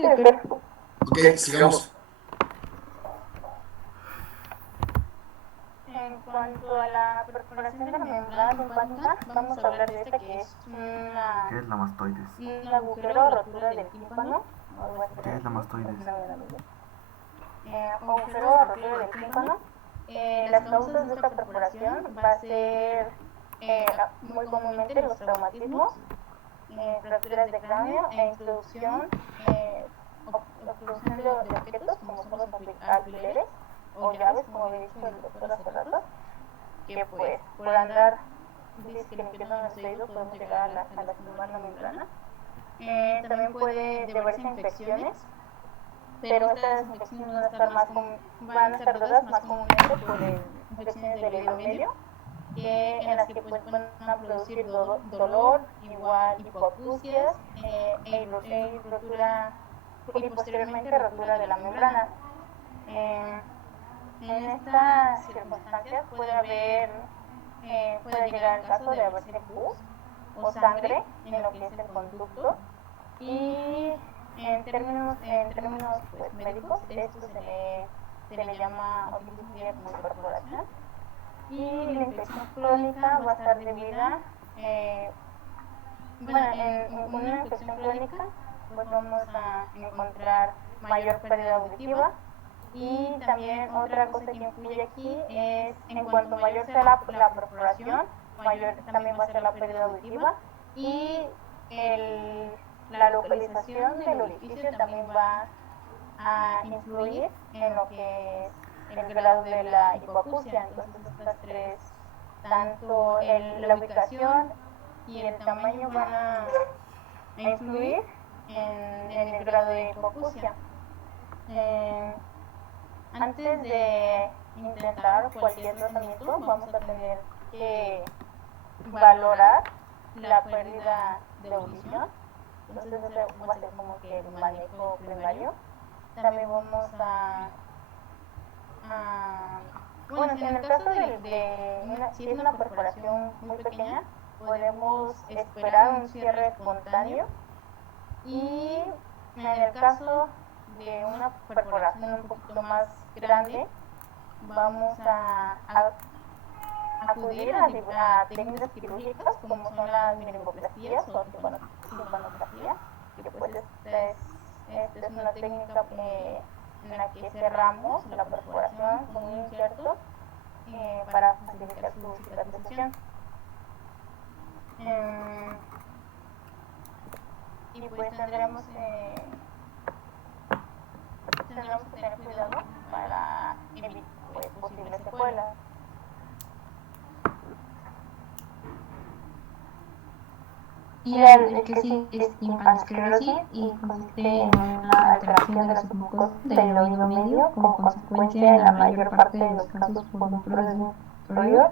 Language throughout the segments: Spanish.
Sí, doctor. Ok, sigamos. En cuanto a la perforación de la membrana timpánica, vamos a hablar de esta que es ¿Qué es la mastoides? un agujero o rotura del tímpano. ¿Qué es la mastoides? Agujero o rotura del tímpano. Las causas de esta perforación va a ser muy comúnmente los traumatismos, fracturas de cráneo e introducción, obstrucción de objetos como son los alfileres o llaves, como había dicho el doctor hace rato, que pues por andar limpiando nuestro oído podemos llegar a lastimar la membrana. También puede deberse a infecciones, pero estas infecciones van a estar dadas más comúnmente por infecciones del oído medio, en las que pues van a producir dolor, igual hipoacusias rotura y posteriormente rotura de la membrana. En estas circunstancias puede llegar el caso de haberse pus o sangre en lo que es el conducto, y en términos pues, médicos esto se le llama oficialmente como perforación. Y la infección crónica va a estar debida, en una infección crónica pues vamos a encontrar mayor pérdida auditiva, y también otra cosa que influye aquí es en cuanto mayor sea la perforación, mayor también va a ser la pérdida auditiva, y la localización del orificio también va a influir en lo que es el grado de la hipoacusia. Entonces estas tres, tanto la ubicación y el tamaño van a influir en el grado de hipoacusia. Antes de intentar cualquier tratamiento vamos a tener que valorar la pérdida de audición. Entonces ese va a ser como que el manejo primario. También vamos bueno, en el caso si es una perforación muy pequeña, podemos esperar un cierre espontáneo, y en el caso de una perforación un poquito más grande, vamos a acudir a técnicas quirúrgicas como son las meningoplásticas o timpanografía, que pues esta es una técnica en la que cerramos la perforación con un injerto para facilitar su cicatrización. Y pues tendremos que tener cuidado para evitar pues, posibles secuelas. Y el que sí es timpanosclerosis y consiste en una alteración de la submucosa del oído medio, como consecuencia en la mayor parte de los casos por un problema oído.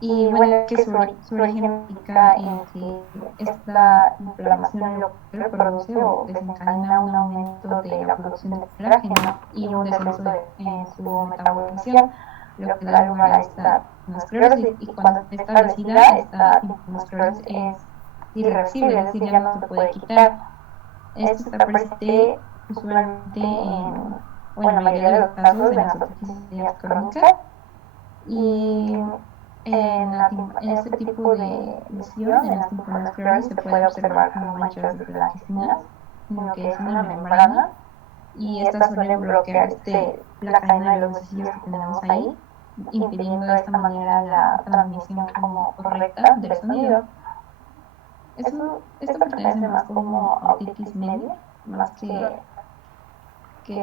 Y bueno, que su origen radica en que esta inflamación local produce o desencadena un aumento de la producción de colágeno y un descenso en su metabolización, lo que da lugar a esta timpanosclerosis. Y cuando está establecida, esta timpanosclerosis es irreversible, es decir, ya no se puede quitar. Esto está presente usualmente en la mayoría de los casos en las otitis crónicas, y en este tipo de lesión, en las timpanosclerosis, se puede observar como manchas blanquecinas en lo que es una membrana, y estas suelen bloquear la cadena de los huesillos que tenemos ahí, impidiendo de esta manera la transmisión como correcta del sonido. Esto pertenece más como a otitis media, más que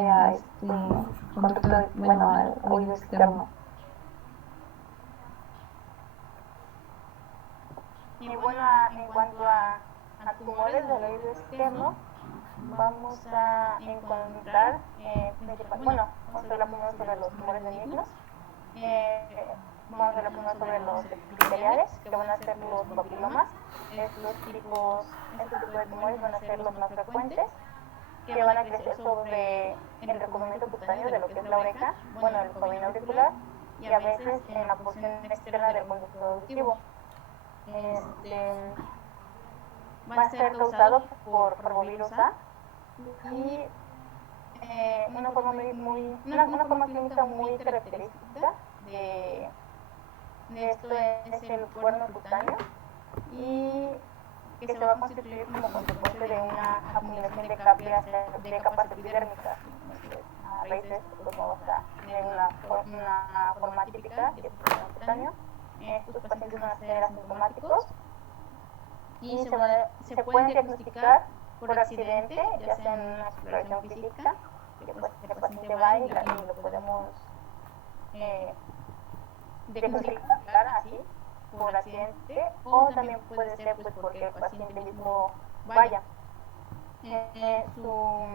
a conducto, bueno, al oído externo. Y bueno, en cuanto a tumores del oído externo, vamos a encontrar, vamos a hablar primero sobre los tumores benignos. Vamos a hablar primero sobre los epiteliales, que van a ser los papilomas. Este tipo de tumores van a ser los más frecuentes, que van a crecer sobre el recubrimiento cutáneo de lo que es la oreja, bueno, el pabilo auricular, y a veces en la porción externa del conducto auditivo. Va a ser causado por parvovirus A, Y una forma clínica muy característica de esto es el cuerno cutáneo, y que se va a constituir como consecuencia de una acumulación de capas epidérmicas. A raíz de esto, pues vamos a tener una forma típica de cuerno cutáneo. Estos pacientes van a ser asintomáticos y se pueden diagnosticar por accidente, ya sea en una exploración física, que pues el paciente va y lo podemos diagnosticar así, por accidente, o también puede ser pues porque el paciente mismo vaya. Su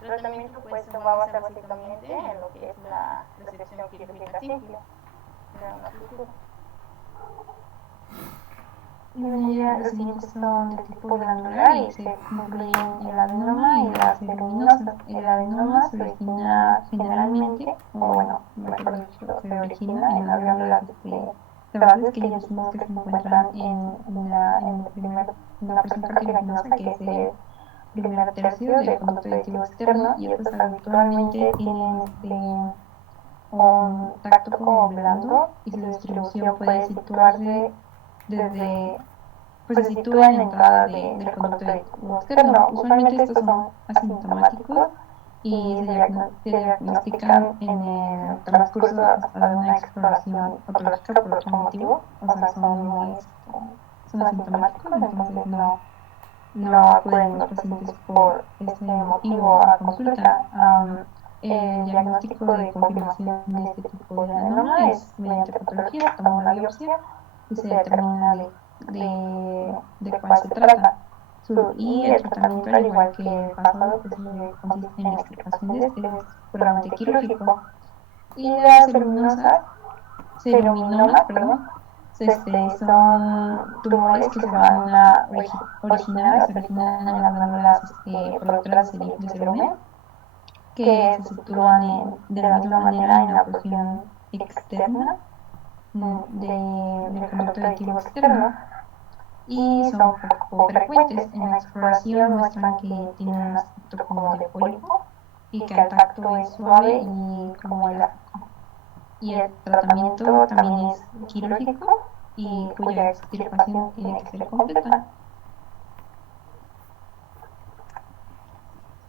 tratamiento pues se va a basar básicamente en lo que es la resección quirúrgica simple de una sutura. Y bueno, ya los siguientes son de tipo glandular y se incluyen el adenoma y la cerulinosa. El adenoma se origina generalmente, o bueno, mejor dicho, se origina en las glándulas sebáceas, que ya decimos que se encuentran en la presión cartilaginosa, que es el primer tercio del conducto auditivo externo, y estos habitualmente tienen un tacto como blando, y su distribución puede situarse desde, pues se sitúa en la entrada del conducto auditivo externo. Usualmente estos son asintomáticos y se diagnostican en el transcurso hasta de una exploración otológica por otro motivo, o sea, son asintomáticos, entonces no acuden los pacientes por ese motivo a consulta. El diagnóstico de confirmación de este tipo de adenoma es mediante patología, se toma una biopsia y se determina de cuál se trata. Y el tratamiento, al igual que el pasado, pues consiste en la extirpación de este, es puramente quirúrgico. Y las ceruminomas, perdón, son tumores que se van a originar, se originan en las glándulas productoras de cerumen, que se sitúan de la misma manera en la porción externa del conducto auditivo externo, y son poco frecuentes. En la exploración muestran que tienen un aspecto como de pólipo y que el tacto es suave y como elástico. Y el tratamiento también es quirúrgico y cuya extirpación tiene que ser completa.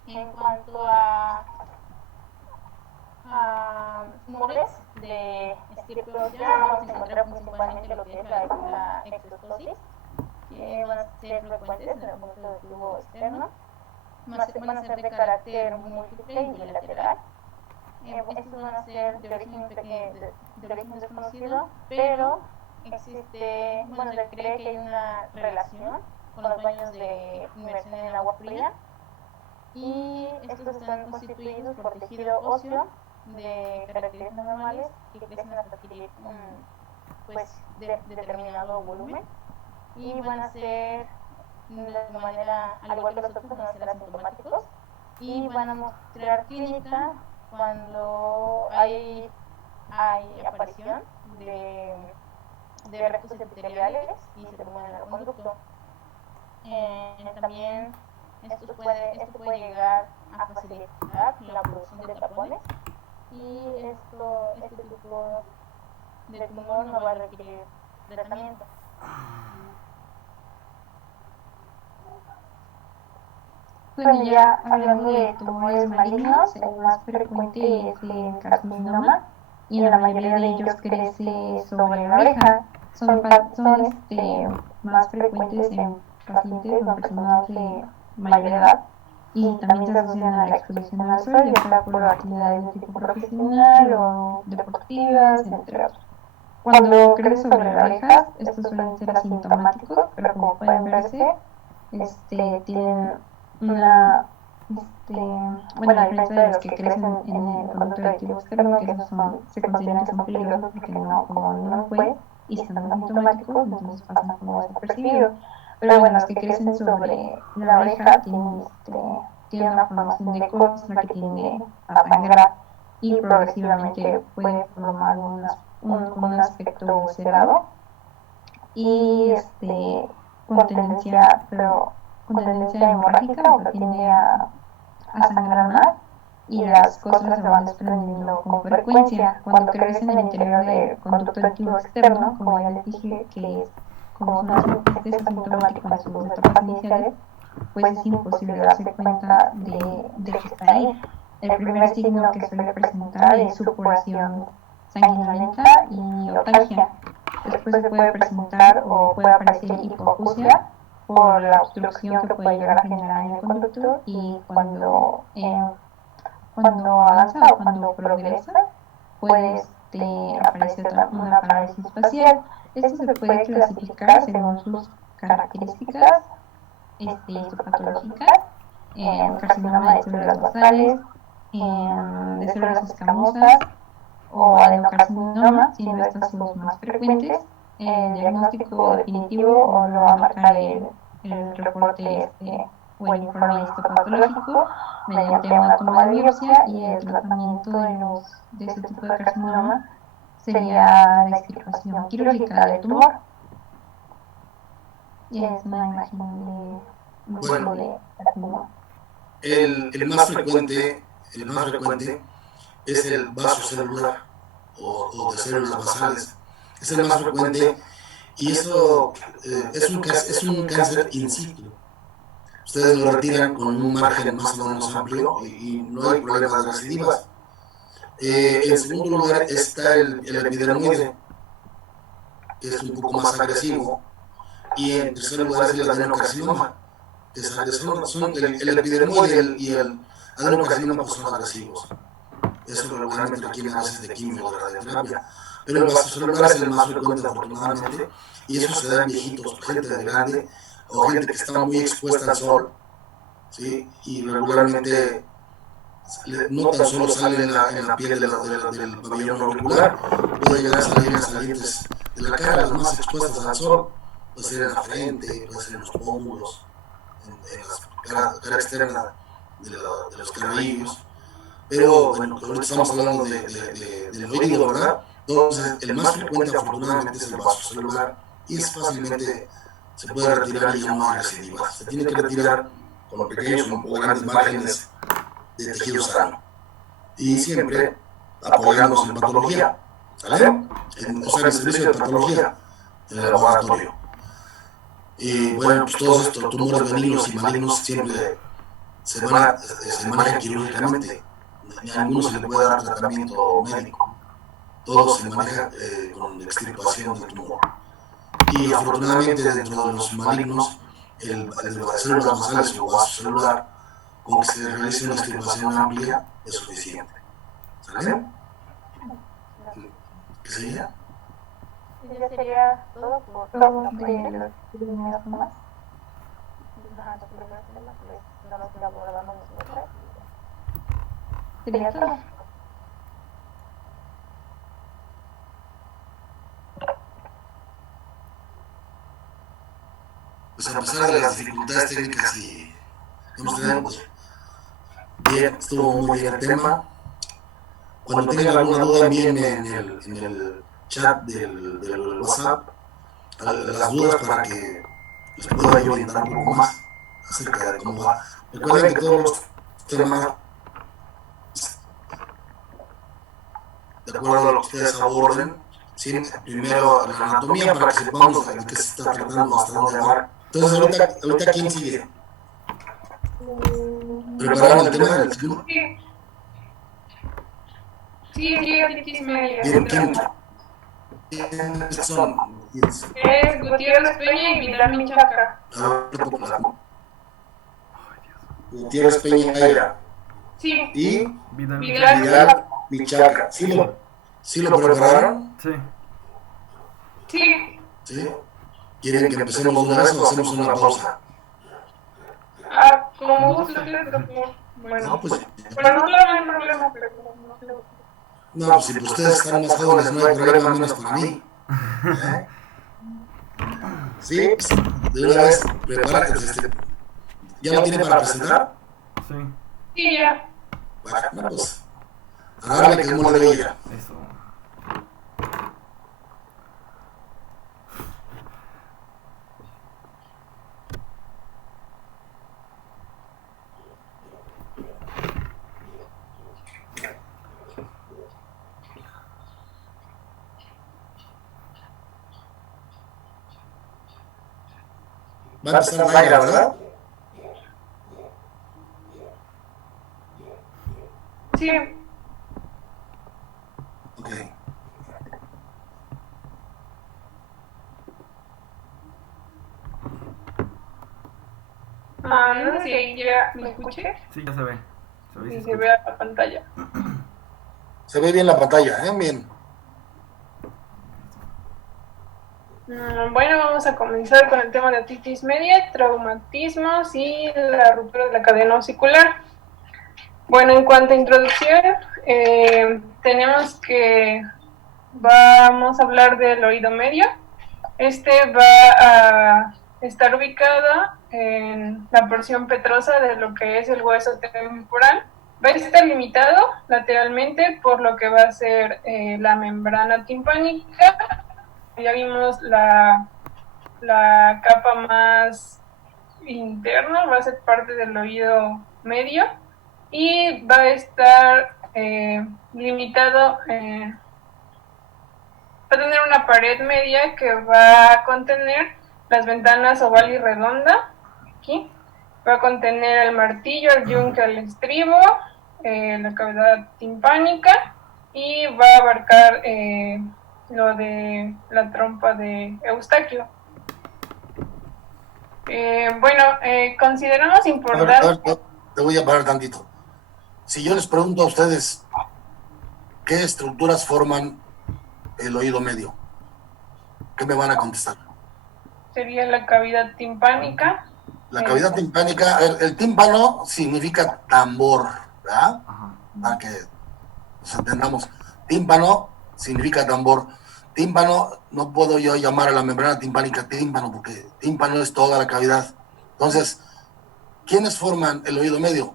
En cuanto a tumores de estirpe ósea, vamos a encontrar principalmente lo que es la exostosis, que van a ser frecuentes en el conducto auditivo externo. Van a ser de carácter múltiple y bilateral. Estos van a ser de origen desconocido, pero se cree que hay una relación con los baños de inmersión en el agua fría, y estos están constituidos por tejido óseo de características normales que crecen hasta adquirir determinado volumen, y van a ser de manera, al igual que los otros, van a ser asintomáticos y van a mostrar clínica cuando hay aparición de restos epiteliales y se toman en el conducto. También esto puede llegar a facilitar la producción de tapones, y este tipo de tumor no va a requerir tratamiento. Bueno, ya hablando de tumores malignos, el más frecuente es el carcinoma, y en la mayoría de ellos crece sobre la oreja. Son más frecuentes en pacientes o en personas de mayor edad, y también se asocian a la exposición al sol, ya sea por actividades de tipo profesional o deportivas, entre otros. Cuando crece sobre la oreja, estos suelen ser asintomáticos, pero como pueden verse, tienen bueno, a diferencia de los que crecen en el conducto auditivo externo, que esos se consideran que son peligrosos porque como no los ve y están asintomáticos, entonces pasan como desapercibidos. Pero bueno, los que crecen sobre la oreja tienen una formación de costra que tiende a sangrar y progresivamente puede formar un aspecto ulcerado y con tendencia hemorrágica, o sea, tiende a sangrar más y las costras se van desprendiendo con frecuencia. Cuando crece en el interior del conducto líquido externo, como ya les dije, que es como este es asintomático en sus etapas iniciales, pues es imposible darse cuenta de que está ahí. El primer signo que suele presentar es supuración sanguinolenta y otalgia. Después se puede presentar o puede aparecer hipoacusia por la obstrucción que puede llegar a generar en el conducto y cuando avanza o cuando progresa puede aparecer una parálisis facial. Esto se puede clasificar según sus características histopatológicas, en carcinoma de células basales, de células escamosas o adenocarcinoma, siendo estas los más frecuentes. El diagnóstico definitivo o lo va a marcar el reporte o el informe histopatológico mediante una toma de biopsia, y el tratamiento de este tipo de carcinoma sería la extirpación quirúrgica del tumor. Y es una imagen de un tipo de carcinoma. El más frecuente es el vasocelular o de células basales. Es el más frecuente y eso es un cáncer in situ. Ustedes lo retiran con un margen más o menos amplio y no hay problemas de recidivas. En segundo lugar está el epidermoide, que es un poco más agresivo. Y en tercer lugar es el adenocarcinoma. El epidermoide y el adenocarcinoma pues son agresivos. Eso regularmente requiere a veces de quimio o de radioterapia. Pero el vasocelular es el más frecuente, afortunadamente, y eso se da en viejitos, gente de grande o gente que está muy expuesta al sol, ¿sí? Y regularmente no tan solo sale en la piel del pabellón auricular, puede llegar a salir en las salientes de la cara, las más expuestas al sol, puede ser en la frente, puede ser en los pómulos, en la cara externa de los cabellos. Pero bueno, ahorita estamos hablando del oído, ¿verdad? Entonces, el más frecuente afortunadamente es el vasocelular y es fácilmente, se puede retirar y ya no hay recidiva. Se tiene que retirar con pequeños o grandes márgenes de tejido sano. Y siempre apoyándonos en patología, ¿sale? O sea, en el servicio de patología, en el laboratorio. Y bueno, pues todos estos tumores benignos y malignos siempre se manejan quirúrgicamente. A ninguno se le puede dar tratamiento médico. Todo se maneja con extirpación del tumor. Y afortunadamente dentro de los malignos, el de las células basales o vasocelular, con que se realice una extirpación amplia, es suficiente. ¿Sale? ¿Qué sería? Ya sería todo por Todo de los primeros más. los primeros temas, pues no nos abordamos nosotras. Sería todo. Pues a pesar de las dificultades técnicas y hemos tenido, pues, bien, estuvo muy bien el tema. Cuando tengan alguna duda, envíenme en el chat del WhatsApp las dudas para que les pueda yo orientar un poco más acerca de cómo va. Recuerden que todos los temas, de acuerdo a lo que ustedes aborden, ¿sí? Primero la anatomía para que sepamos de qué se está tratando, hasta dónde va. Entonces, ahorita ¿quién sigue? ¿Prepararon el tema del segundo? Sí, aquí a Titis Media. Bien, ¿quiénes son? Es Gutiérrez Peña y Vidal Michaca. A ver, un poco la... Gutiérrez Peña Aira. Sí. Y Vidal Michaca. ¿Sí lo prepararon? Sí. Sí. ¿Sí? ¿Quieren que empecemos de una vez o hacemos una pausa? Ah, como gusto ustedes, doctor. Bueno, No, pues... para nosotros no hay problema, pero no sé. No, pues si pues ustedes están más jóvenes no hay problema, menos para mí. ¿Eh? Sí, pues, de una vez, prepárate. ¿Ya lo tiene para presentar? Sí. Sí, ya. Bueno, pues, a darle que es mole de olla. Eso. Va a empezar Daira, ¿verdad? Sí. Ok. No sé si ahí ya me escuché Sí, ya se ve. Se ve y y se se escucha. vea la pantalla. Se ve bien la pantalla, ¿eh? Bien. Bueno, vamos a comenzar con el tema de otitis media, traumatismos y la ruptura de la cadena osicular. Bueno, en cuanto a introducción, tenemos que vamos a hablar del oído medio. Este va a estar ubicado en la porción petrosa de lo que es el hueso temporal. Va a estar limitado lateralmente por lo que va a ser la membrana timpánica. Ya vimos la capa más interna, va a ser parte del oído medio y va a estar limitado, va a tener una pared media que va a contener las ventanas oval y redonda, aquí, va a contener el martillo, el yunque, el estribo, la cavidad timpánica y va a abarcar lo de la trompa de Eustaquio. Consideramos importante. Te voy a parar tantito. Si yo les pregunto a ustedes qué estructuras forman el oído medio, ¿qué me van a contestar? Sería la cavidad timpánica. La cavidad timpánica, el tímpano significa tambor, ¿verdad? Para que nos entendamos. Tímpano significa tambor. Tímpano, no puedo yo llamar a la membrana timpánica tímpano, porque tímpano es toda la cavidad. Entonces, ¿quiénes forman el oído medio?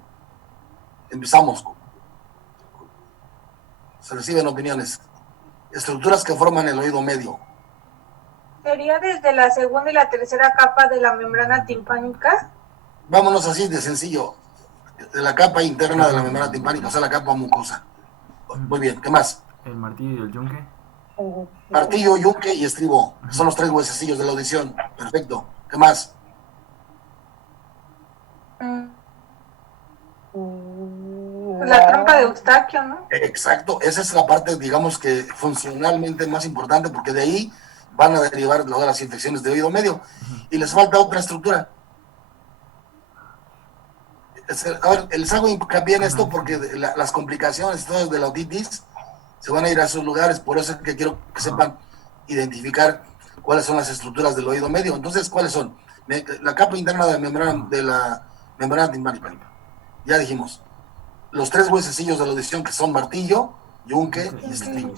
Empezamos. Se reciben opiniones. Estructuras que forman el oído medio. Sería desde la segunda y la tercera capa de la membrana timpánica. Vámonos así de sencillo. De la capa interna de la membrana timpánica, o sea, la capa mucosa. Muy bien, ¿qué más? El martillo y el yunque. Martillo, yunque y estribo. Son los 3 huesecillos de la audición. Perfecto. ¿Qué más? La trompa de Eustaquio, ¿no? Exacto. Esa es la parte, digamos que funcionalmente más importante, porque de ahí van a derivar luego las infecciones de oído medio. Y les falta otra estructura. A ver, les hago hincapié en esto porque las complicaciones todas de la otitis se van a ir a esos lugares, por eso es que quiero que sepan identificar cuáles son las estructuras del oído medio. Entonces, ¿cuáles son? La capa interna de la membrana timpánica. Ya dijimos. Los 3 huesecillos de la audición que son martillo, yunque y estribo.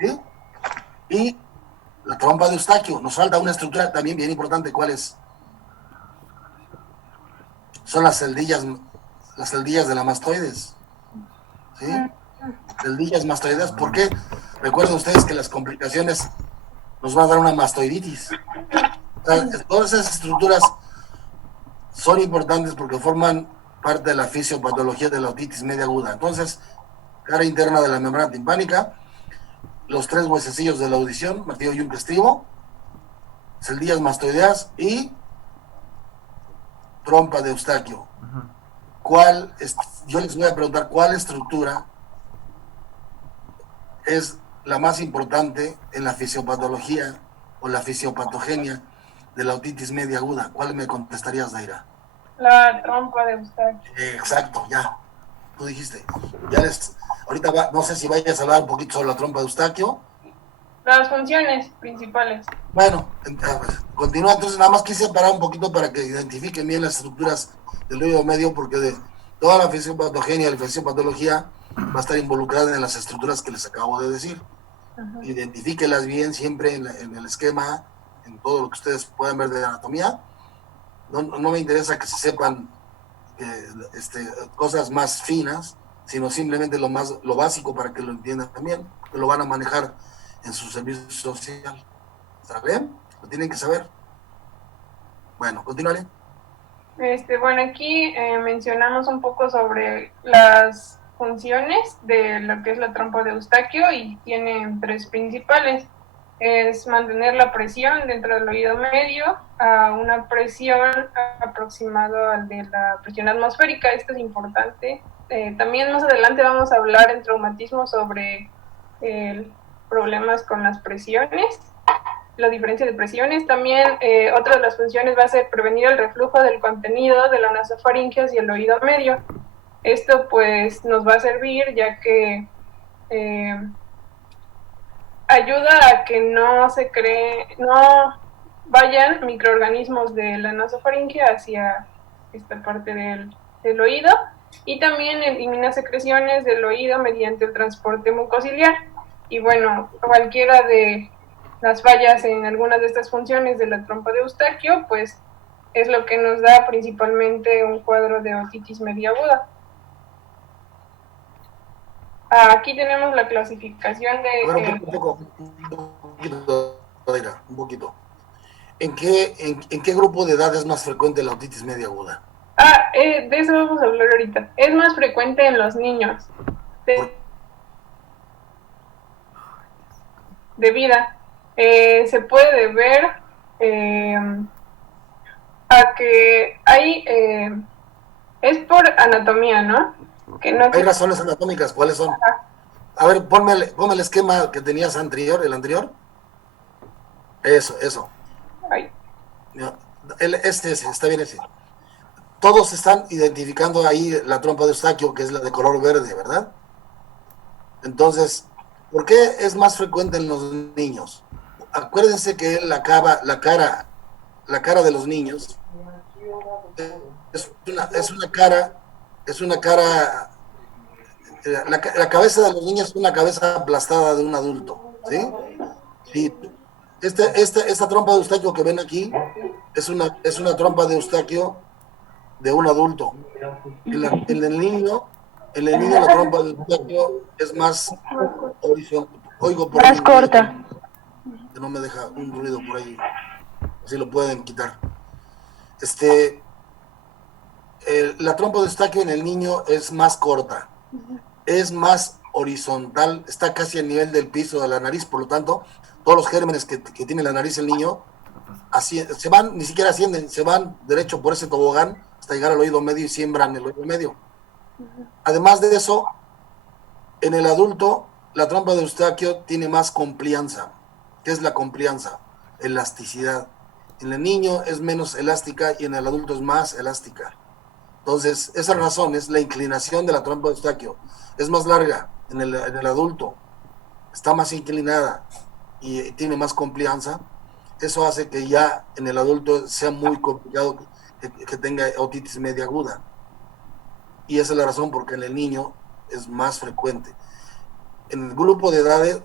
¿Sí? Y la trompa de Eustaquio. Nos falta una estructura también bien importante. ¿Cuál es? Son las celdillas de la mastoides. ¿Sí? Celdillas mastoideas. ¿Por qué? Recuerden ustedes que las complicaciones nos van a dar una mastoiditis. O sea, todas esas estructuras son importantes porque forman parte de la fisiopatología de la otitis media aguda. Entonces, cara interna de la membrana timpánica, los 3 huesecillos de la audición, martillo, yunque, estribo, celdillas mastoideas y trompa de Eustaquio. Yo les voy a preguntar cuál estructura es la más importante en la fisiopatología o la fisiopatogenia de la otitis media aguda. ¿Cuál me contestarías, Daira? La trompa de Eustaquio. Exacto, ya. Tú dijiste. Ahorita no sé si vayas a hablar un poquito sobre la trompa de Eustaquio. Las funciones principales. Bueno, continúa. Entonces, nada más quise parar un poquito para que identifiquen bien las estructuras del oído medio, porque de toda la fisiopatogenia y la fisiopatología va a estar involucrada en las estructuras que les acabo de decir. Identifíquelas bien siempre en el esquema, en todo lo que ustedes puedan ver de anatomía. No me interesa que se sepan cosas más finas, sino simplemente lo básico para que lo entiendan también, que lo van a manejar en su servicio social. ¿Está bien? Lo tienen que saber. Bueno, continúale. Aquí mencionamos un poco sobre las funciones de lo que es la trompa de Eustaquio y tiene 3 principales. es mantener la presión dentro del oído medio a una presión aproximada al de la presión atmosférica. Esto es importante. También más adelante vamos a hablar en traumatismo sobre problemas con las presiones, la diferencia de presiones. También otra de las funciones va a ser prevenir el reflujo del contenido de la nasofaringe hacia el oído medio. Esto pues nos va a servir ya que ayuda a que no vayan microorganismos de la nasofaringe hacia esta parte del oído, y también elimina secreciones del oído mediante el transporte mucociliar. Y bueno, cualquiera de las fallas en algunas de estas funciones de la trompa de Eustaquio, pues es lo que nos da principalmente un cuadro de otitis media aguda. Aquí tenemos la clasificación de... Bueno, un poquito. ¿En qué grupo de edad es más frecuente la otitis media aguda? De eso vamos a hablar ahorita. Es más frecuente en los niños de vida. Se puede ver a que hay... es por anatomía, ¿no? Que no Hay razones anatómicas, ¿cuáles son? A ver, ponme el esquema que tenías el anterior. Eso. Ay. Está bien ese. Todos están identificando ahí la trompa de Eustaquio, que es la de color verde, ¿verdad? Entonces, ¿por qué es más frecuente en los niños? Acuérdense que la cara de los niños es una cara, la cabeza de los niños es una cabeza aplastada de un adulto, ¿sí? Sí. Esta trompa de Eustaquio que ven aquí es una trompa de Eustaquio de un adulto. En el niño la trompa de Eustaquio es más horizontal. Oigo por más ahí, corta. que no me deja un ruido por ahí, así lo pueden quitar. La trompa de Eustaquio en el niño es más corta, es más horizontal, está casi al nivel del piso de la nariz, por lo tanto, todos los gérmenes que tiene la nariz el niño ni siquiera ascienden, se van derecho por ese tobogán hasta llegar al oído medio y siembran el oído medio. Además de eso, en el adulto, la trompa de Eustaquio tiene más complianza. ¿Qué es la complianza? Elasticidad. En el niño es menos elástica y en el adulto es más elástica. Entonces, esa razón es la inclinación de la trompa de Eustaquio. Es más larga en el adulto, está más inclinada y tiene más complianza. Eso hace que ya en el adulto sea muy complicado que tenga otitis media aguda. Y esa es la razón porque en el niño es más frecuente. En el grupo de edades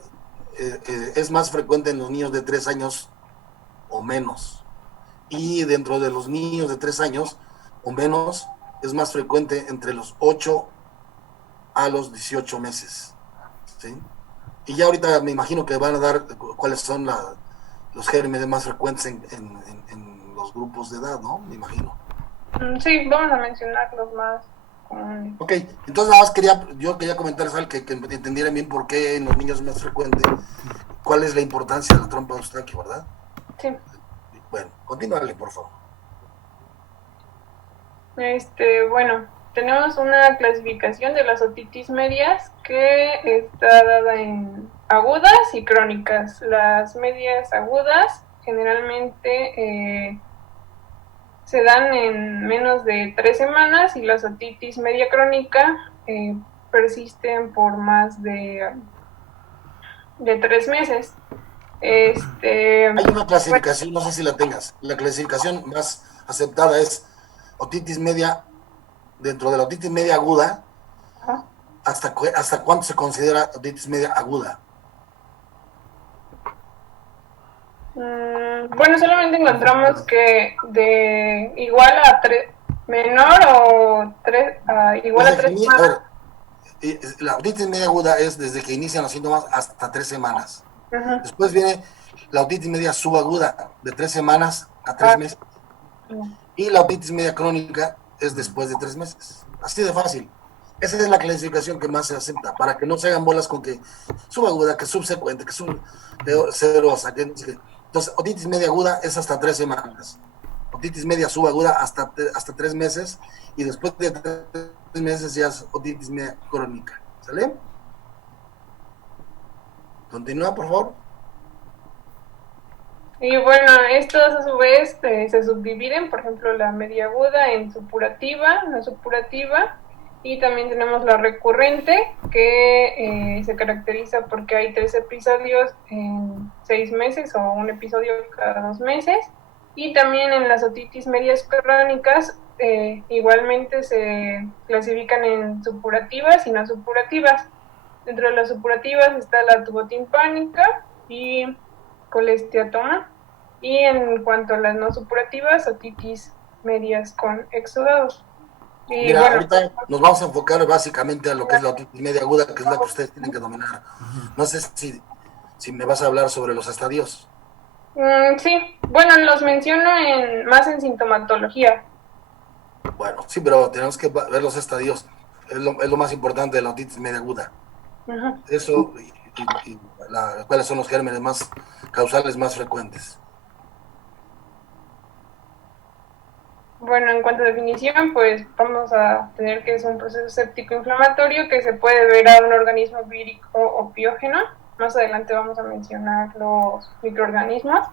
es más frecuente en los niños de 3 años o menos. Y dentro de los niños de 3 años o menos es más frecuente entre los 8 a los 18 meses. ¿Sí? Y ya ahorita me imagino que van a dar cuáles son los gérmenes más frecuentes en los grupos de edad, ¿no? Me imagino. Sí, vamos a mencionar los más comunes. Ok, entonces nada más yo quería comentarles algo que entendieran bien por qué en los niños es más frecuente, cuál es la importancia de la trompa de Eustaquio, ¿verdad? Sí. Bueno, continúale, por favor. Bueno, tenemos una clasificación de las otitis medias que está dada en agudas y crónicas. Las medias agudas generalmente se dan en menos de 3 semanas y las otitis media crónica persisten por más de 3 meses. Hay una clasificación, no sé si la tengas. La clasificación más aceptada es otitis media, dentro de la otitis media aguda, ¿hasta cuánto se considera otitis media aguda? Bueno, solamente encontramos que de igual a 3, menor o 3, igual a 3 semanas. La otitis media aguda es desde que inician los síntomas hasta 3 semanas. Uh-huh. Después viene la otitis media subaguda, de 3 semanas a 3 meses. Y la otitis media crónica es después de 3 meses. Así de fácil. Esa es la clasificación que más se acepta, para que no se hagan bolas con que subaguda, que subsecuente, que serosa, que no sé qué. Entonces, otitis media aguda es hasta 3 semanas. Otitis media subaguda hasta 3 meses, y después de 3 meses ya es otitis media crónica. ¿Sale? Continúa, por favor. Y bueno, estos a su vez se subdividen, por ejemplo, la media aguda en supurativa, no supurativa, y también tenemos la recurrente, que se caracteriza porque hay 3 episodios en 6 meses o un episodio cada 2 meses, y también en las otitis medias crónicas igualmente se clasifican en supurativas y no supurativas. Dentro de las supurativas está la tubotimpánica y colesteatoma. Y en cuanto a las no supurativas, otitis medias con exudados. Y Mira, bueno, ahorita nos vamos a enfocar básicamente a lo que es la otitis media aguda, que es la que ustedes tienen que dominar. No sé si me vas a hablar sobre los estadios. sí, bueno, los menciono más en sintomatología. Bueno, sí, pero tenemos que ver los estadios. Es lo más importante de la otitis media aguda. Ujú. Eso y cuáles son los gérmenes más causales más frecuentes. Bueno, en cuanto a definición, pues vamos a tener que es un proceso séptico inflamatorio que se puede ver a un organismo vírico o piógeno. Más adelante vamos a mencionar los microorganismos.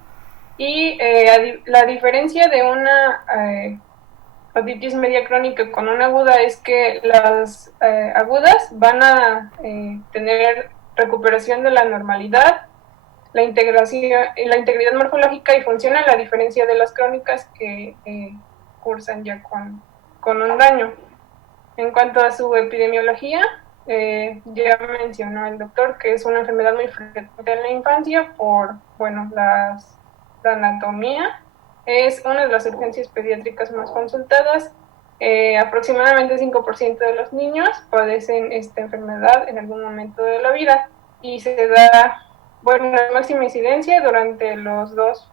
Y la diferencia de una otitis media crónica con una aguda es que las agudas van a tener recuperación de la normalidad, la integridad morfológica y funcional, a diferencia de las crónicas que cursan ya con un daño. En cuanto a su epidemiología, ya mencionó el doctor que es una enfermedad muy frecuente en la infancia por, bueno, la anatomía. Es una de las urgencias pediátricas más consultadas. Aproximadamente 5% de los niños padecen esta enfermedad en algún momento de la vida y se da, bueno, la máxima incidencia durante los 2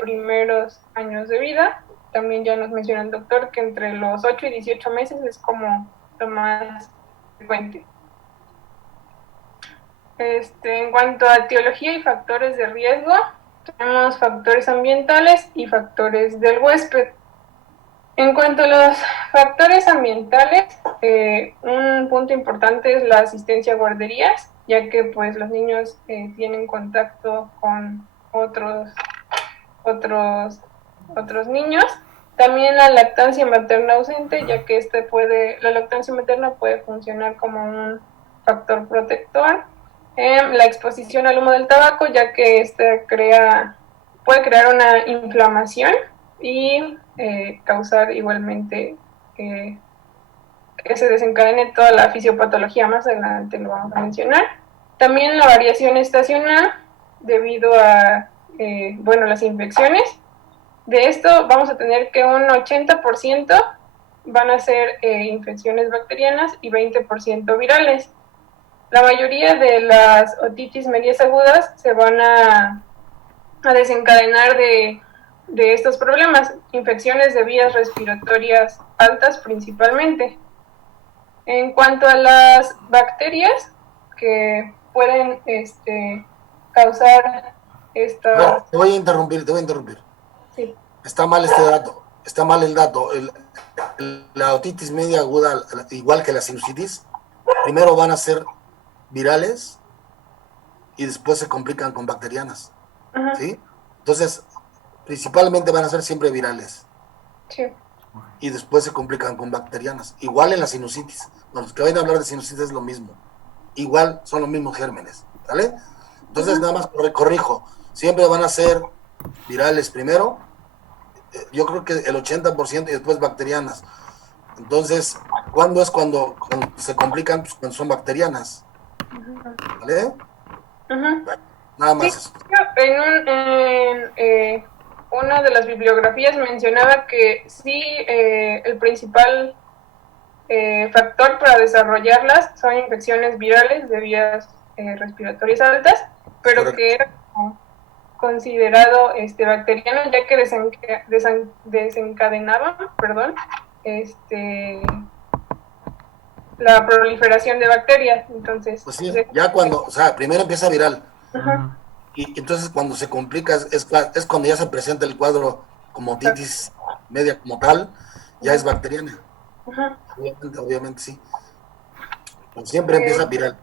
primeros años de vida. También ya nos menciona el doctor que entre los 8 y 18 meses es como lo más frecuente. En cuanto a etiología y factores de riesgo, tenemos factores ambientales y factores del huésped. En cuanto a los factores ambientales, un punto importante es la asistencia a guarderías, ya que pues los niños tienen contacto con otros niños. También la lactancia materna ausente, ya que la lactancia materna puede funcionar como un factor protector. La exposición al humo del tabaco, ya que puede crear una inflamación y causar igualmente que se desencadene toda la fisiopatología. Más adelante lo vamos a mencionar. También la variación estacional debido a las infecciones. De esto vamos a tener que un 80% van a ser infecciones bacterianas y 20% virales. La mayoría de las otitis medias agudas se van a desencadenar de estos problemas, infecciones de vías respiratorias altas principalmente. En cuanto a las bacterias que pueden causar estas... No, te voy a interrumpir. Sí. Está mal este dato, está mal el dato. La otitis media aguda, igual que la sinusitis, primero van a ser virales y después se complican con bacterianas. Ajá. ¿Sí? Entonces, principalmente van a ser siempre virales. Sí. Y después se complican con bacterianas. Igual en la sinusitis. Los que vayan a hablar de sinusitis es lo mismo. Igual son los mismos gérmenes. ¿Vale? Entonces, nada más corrijo. Siempre van a ser virales primero. Yo creo que el 80% y después bacterianas. Entonces, ¿cuándo es cuando se complican? Pues cuando son bacterianas. ¿Vale? Bueno, nada más sí, eso. En una de las bibliografías mencionaba que sí, el principal factor para desarrollarlas son infecciones virales de vías respiratorias altas, pero correcto, que era considerado bacteriano, ya que desencadenaban, la proliferación de bacterias. Entonces, Pues sí, ya cuando, o sea, primero empieza viral. ajá, Y entonces cuando se complica es cuando ya se presenta el cuadro como otitis media como tal, ya es bacteriana. ajá. Obviamente sí. Pues siempre empieza viral.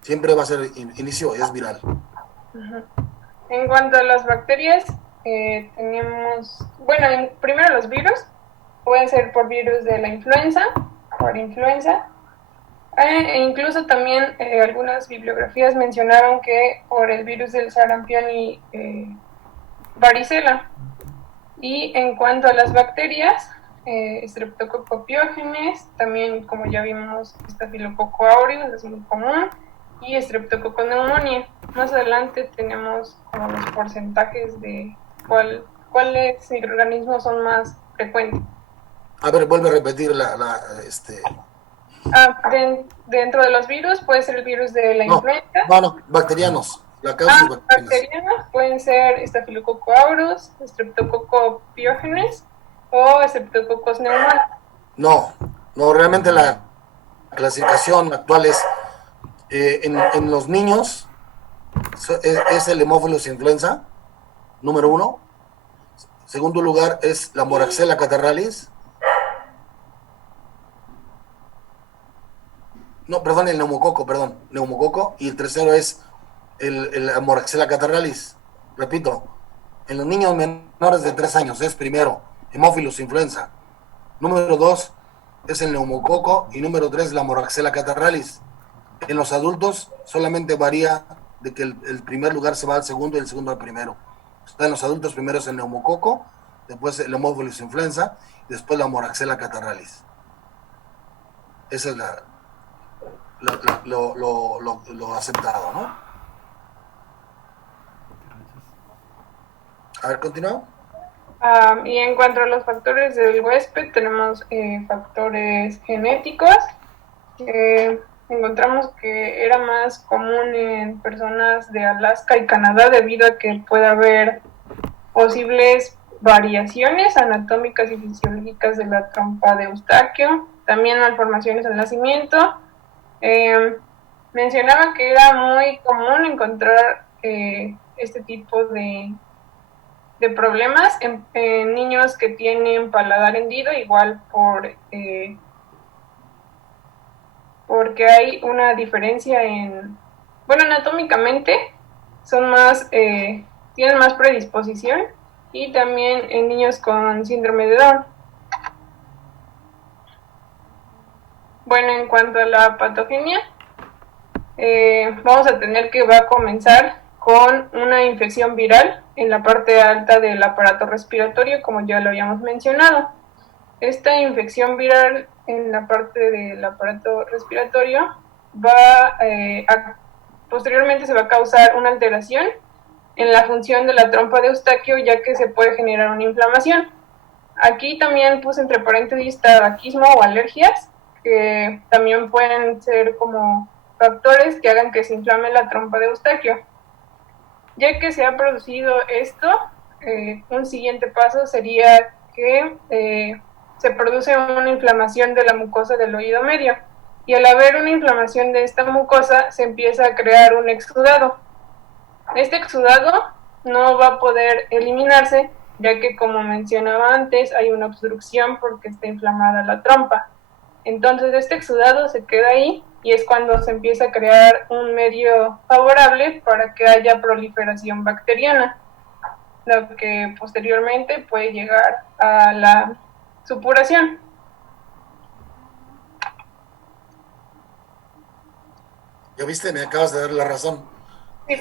Siempre va a ser inicio, es viral. Ajá. En cuanto a las bacterias, tenemos, bueno, primero los virus, pueden ser por virus de la influenza, por influenza, e incluso también algunas bibliografías mencionaron que por el virus del sarampión y varicela. Y en cuanto a las bacterias, Streptococcus pyogenes, también como ya vimos, Staphylococcus aureus es muy común, y Streptococcus pneumoniae. Más adelante tenemos como los porcentajes de cuáles microorganismos son más frecuentes. A ver, vuelve a repetir Dentro de los virus puede ser el virus de la influenza. No, bacterianos. La causa es bacterianas. Bacterianos pueden ser Staphylococcus aureus, Streptococcus pyogenes o Streptococcus pneumoniae. No, realmente la clasificación actual es en los niños es el Haemophilus influenza, número 1. Segundo lugar es la Moraxella catarrhalis. No, perdón, el neumococo. Y el tercero es el Moraxella catarrhalis. Repito, en los niños menores de 3 años es primero Haemophilus influenza. Número 2 es el neumococo y número 3 la Moraxella catarrhalis. En los adultos solamente varía de que el primer lugar se va al segundo y el segundo al primero. En los adultos primero es el neumococo, después el Haemophilus influenza y después la Moraxella catarrhalis. Esa es lo aceptado, ¿no? A ver, continúa. Y en cuanto a los factores del huésped, tenemos factores genéticos. Encontramos que era más común en personas de Alaska y Canadá debido a que puede haber posibles variaciones anatómicas y fisiológicas de la trompa de Eustaquio, también malformaciones al nacimiento. Mencionaba que era muy común encontrar este tipo de problemas en niños que tienen paladar hendido, igual porque hay una diferencia anatómicamente son más, tienen más predisposición, y también en niños con síndrome de Down. Bueno, en cuanto a la patogenia, vamos a tener que va a comenzar con una infección viral en la parte alta del aparato respiratorio, como ya lo habíamos mencionado. Esta infección viral en la parte del aparato respiratorio posteriormente se va a causar una alteración en la función de la trompa de Eustaquio, ya que se puede generar una inflamación. Aquí también puse entre paréntesis tabaquismo o alergias, que también pueden ser como factores que hagan que se inflame la trompa de Eustaquio. Ya que se ha producido esto, un siguiente paso sería que se produce una inflamación de la mucosa del oído medio, y al haber una inflamación de esta mucosa se empieza a crear un exudado. Este exudado no va a poder eliminarse, ya que, como mencionaba antes, hay una obstrucción porque está inflamada la trompa. Entonces este exudado se queda ahí y es cuando se empieza a crear un medio favorable para que haya proliferación bacteriana, lo que posteriormente puede llegar a la supuración. ¿Ya viste? Me acabas de dar la razón. Sí.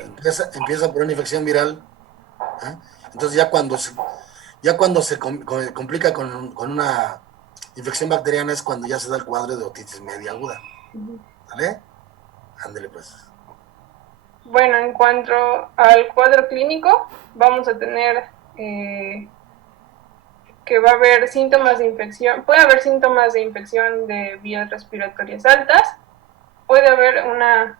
Empieza por una infección viral. ¿Eh? Entonces ya cuando se complica con una infección bacteriana es cuando ya se da el cuadro de otitis media aguda. ¿Vale? Ándale pues. Bueno, en cuanto al cuadro clínico, vamos a tener que va a haber síntomas de infección, puede haber síntomas de infección de vías respiratorias altas, puede haber uno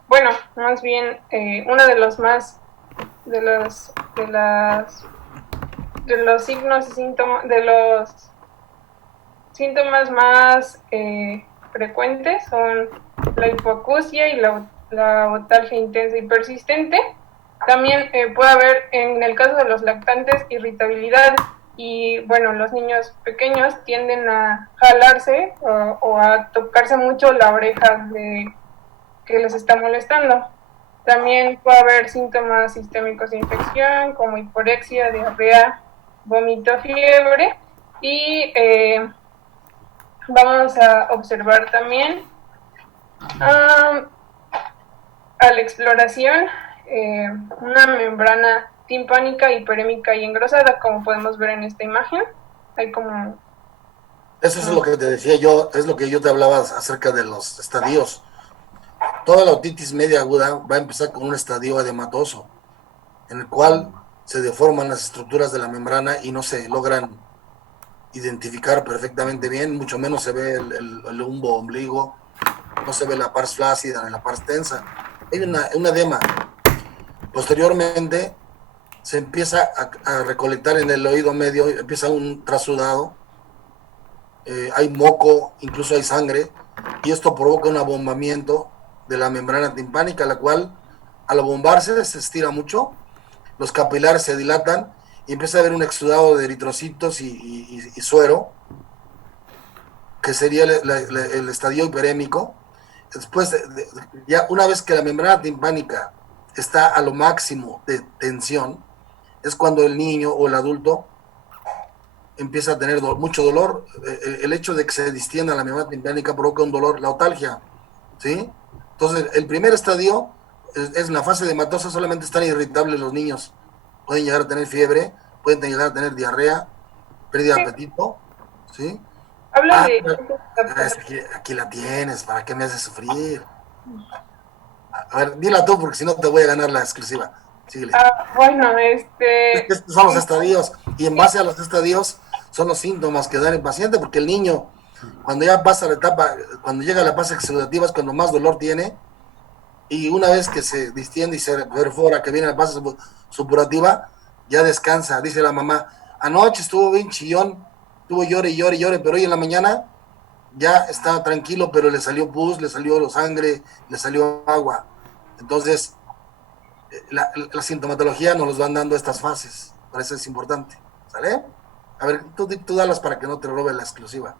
de los signos y síntomas más frecuentes son la hipoacusia y la otalgia intensa y persistente. También puede haber, en el caso de los lactantes, irritabilidad, y bueno, los niños pequeños tienden a jalarse o a tocarse mucho la oreja que les está molestando. También puede haber síntomas sistémicos de infección como hiporexia, diarrea, vómito, fiebre, y vamos a observar también a la exploración una membrana timpánica, hiperémica y engrosada, como podemos ver en esta imagen. Hay como... Eso es lo que te decía yo, es lo que yo te hablaba acerca de los estadios. Toda la otitis media aguda va a empezar con un estadio edematoso, en el cual se deforman las estructuras de la membrana y no se logran identificar perfectamente bien, mucho menos se ve el humbo ombligo, no se ve la pars flácida ni la pars tensa. Hay un edema. Posteriormente se empieza a recolectar en el oído medio, empieza un trasudado, hay moco, incluso hay sangre, y esto provoca un abombamiento de la membrana timpánica, la cual al bombarse se estira mucho, los capilares se dilatan y empieza a haber un exudado de eritrocitos y suero, que sería el estadio hiperémico. Después, ya una vez que la membrana timpánica está a lo máximo de tensión, es cuando el niño o el adulto empieza a tener mucho dolor. El hecho de que se distienda la membrana timpánica provoca un dolor, la otalgia, ¿sí? Entonces, el primer estadio es en la fase edematosa, solamente están irritables los niños. Pueden llegar a tener fiebre, pueden llegar a tener diarrea, pérdida de apetito, ¿sí? Habla de... Aquí la tienes, ¿para qué me haces sufrir? A ver, dila tú, porque si no te voy a ganar la exclusiva. Síguele. Bueno, Estos son los estadios, y en base a los estadios son los síntomas que da el paciente, porque el niño, cuando ya pasa la etapa, cuando llega a la fase exudativa es cuando más dolor tiene, y una vez que se distiende y se perfora, que viene la fase supurativa, ya descansa. Dice la mamá, anoche estuvo bien chillón, estuvo llore y llore y llore, pero hoy en la mañana ya está tranquilo, pero le salió pus, le salió sangre, le salió agua. Entonces, la sintomatología nos los van dando estas fases, por eso es importante, ¿sale? A ver, tú dalas para que no te robe la exclusiva.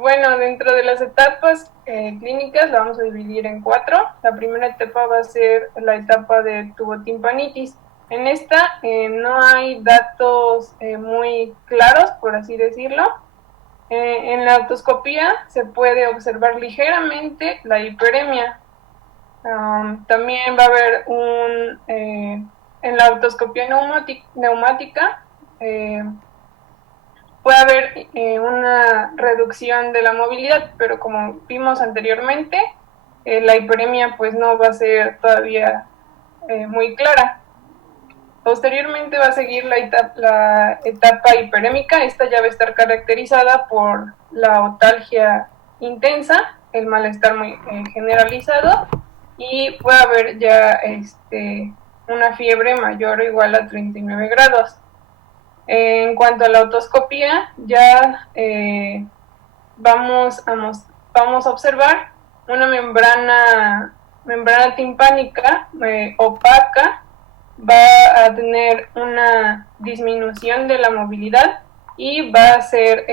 Bueno, dentro de las etapas clínicas la vamos a dividir en 4. La primera etapa va a ser la etapa de tubotimpanitis. En esta no hay datos muy claros, por así decirlo. En la otoscopía se puede observar ligeramente la hiperemia. También va a haber en la otoscopía neumática puede haber una reducción de la movilidad, pero como vimos anteriormente, la hiperemia pues no va a ser todavía muy clara. Posteriormente va a seguir la etapa hiperémica. Esta ya va a estar caracterizada por la otalgia intensa, el malestar muy generalizado, y puede haber ya una fiebre mayor o igual a 39 grados. En cuanto a la otoscopía, ya vamos a observar una membrana timpánica opaca. Va a tener una disminución de la movilidad y va a ser